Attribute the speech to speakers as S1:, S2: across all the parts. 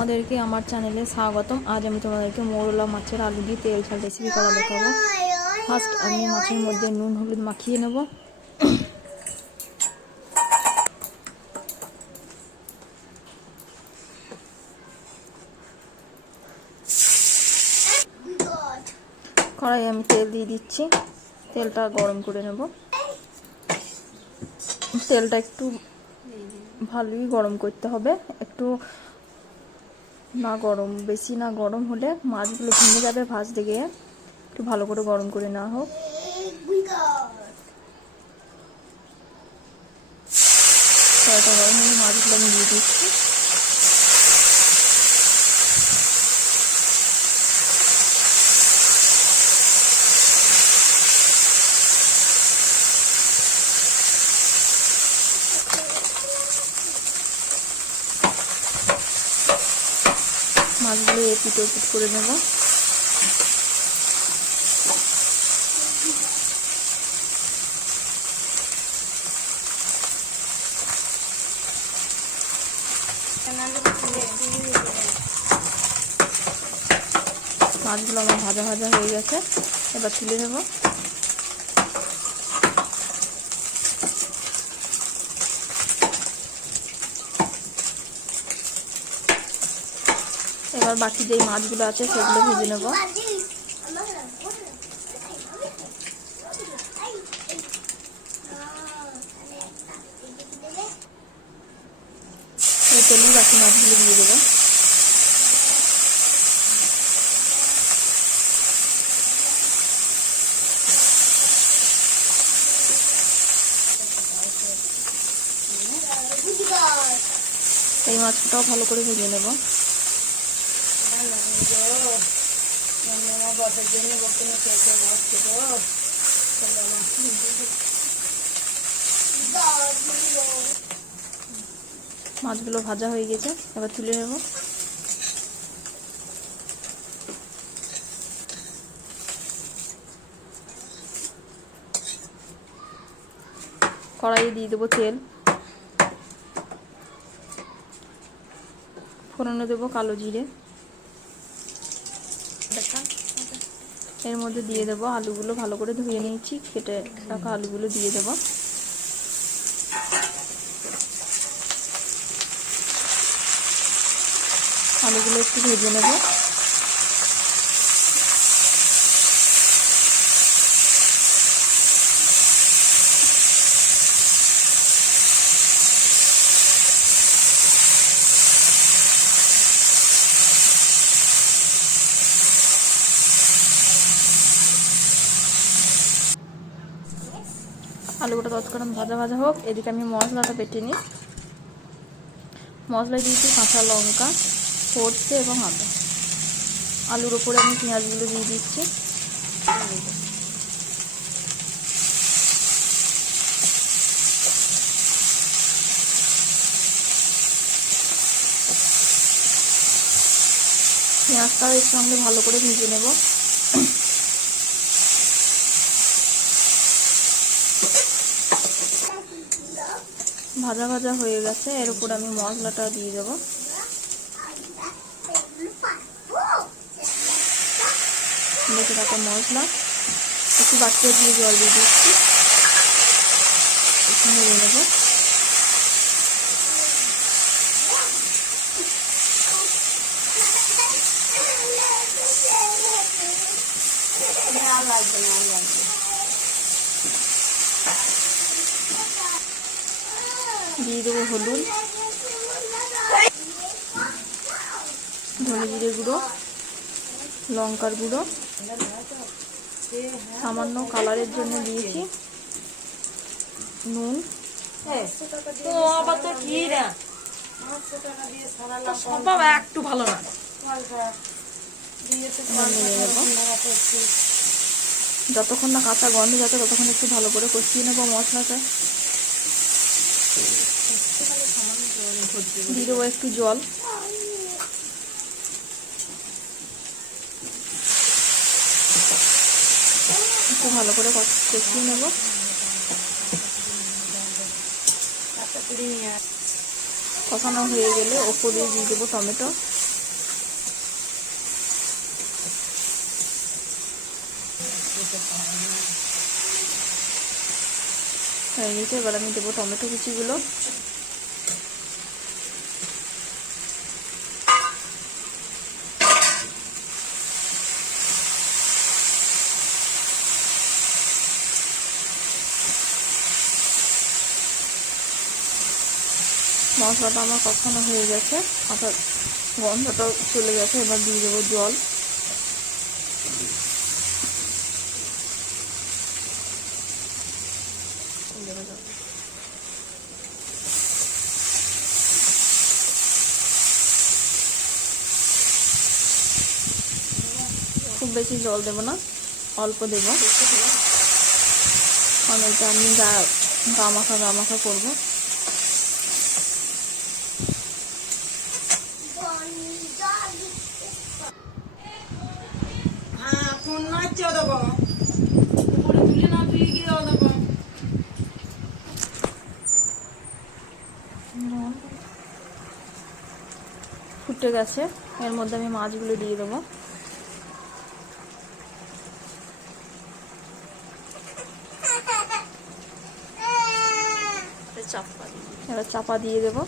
S1: তোমাদেরকে আমার চ্যানেলে স্বাগতম। আজ আমি তোমাদেরকে মোরলা মাছের আলু দিয়ে তেল ঝাল রেসিপি করা দেখাবো। ফার্স্ট আমি মাছের মধ্যে নুন, হলুদ মাখিয়ে নেব। কড়াই আমি তেল দিয়ে দিচ্ছি। তেলটা গরম করে নেব। তেলটা একটু ভালোই গরম করতে হবে। একটু না গরম, বেশি না গরম হলে মাছগুলো ভেঙে যাবে ভাজতে গিয়ে একটু ভালো করে গরম করে না হোক। গরম মাছগুলো আমি দিয়ে দিচ্ছি মাছগুলো এপিট ওপিট করে নেব। মাছগুলো আমার ভাজা ভাজা হয়ে গেছে এবার তুলে নেব। এবার বাকি যেই মাছগুলো আছে সেগুলো ভেজে নেব। বাকি মাছগুলো দিয়ে দেবো। এই মাছটাও ভালো করে ভেজে নেব। মাছগুলো ভাজা হয়ে গেছে, এবার তুলে নেব। কড়াইয়ে দিয়ে দেবো তেল। ফোড়নে দেবো কালো জিরে। এর মধ্যে দিয়ে দেবো আলুগুলো, ভালো করে ধুয়ে নিয়েছি, কেটে রাখা আলুগুলো দিয়ে দেবো। আলুগুলো একটু ভেজে নেব। আলুগুলো তৎক্ষণাৎ ভাজা ভাজা হোক। এদিকে আমি মশলাটা বেটে নিই। মশলা দিয়েছি কাঁচা লঙ্কা, সর্ষে এবং আদা। আলুর ওপরে আমি পেঁয়াজগুলো দিয়ে দিচ্ছি। পেঁয়াজটাও এর সঙ্গে ভালো করে ভেজে নেব। ভাজা ভাজা হয়ে গেছে। এর উপর আমি মশলাটা দিয়ে দেবো। মশলা। একটু বাচ্চা দিয়ে জল দিয়ে দিচ্ছি। একটু নেড়ে নেব। দিয়ে দেবো হলুদ। ধনে জিরে গুঁড়ো লঙ্কার গুঁড়ো। সামান্য কালারের জন্য দিয়েছি নুন।
S2: একটু ভালো না।
S1: যতক্ষণ না কাঁচা গন্ধ যাচ্ছে ততক্ষণ একটু ভালো করে কষিয়ে নেব মশলাটা। দিয়ে দেবো একটু জল। একটু ভালো করে কষিয়ে নেব। কষানো হয়ে গেলে ওপরে দিয়ে দেবো টমেটো। হয়ে গেছে, এবার আমি দেবো টমেটো কুচিগুলো। মশলাটা আমার কখনো হয়ে গেছে। অর্থাৎ গন্ধটাও চলে গেছে, এবার দিয়ে দেবো জল। খুব বেশি জল দেবো না, অল্প দেবো। কারণ আমি গা গা মাখা গা মাখা করব
S2: হ্যাঁ ফোন নাচছে দেবো উপরে তুলে না তুই গিয়ে দেবো
S1: ফুটে গেছে। এর মধ্যে আমি মাছগুলো দিয়ে দেবো।
S2: চাপা
S1: এবার চাপা দিয়ে দেবো।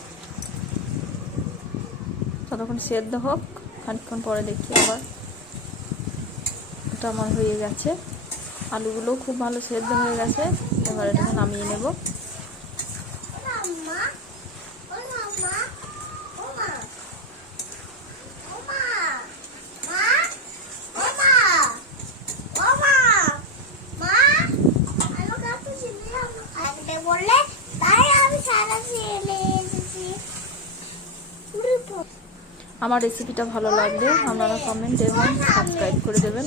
S1: ততক্ষণ সেদ্ধ হোক, খানিকক্ষণ পরে দেখি আবার। আমার হয়ে গেছে। আলুগুলো খুব ভালো সেদ্ধ হয়ে গেছে। এবার এটাকে নামিয়ে নেব। আমার রেসিপিটা ভালো লাগলে আপনারা কমেন্ট এবং সাবস্ক্রাইব করে দেবেন।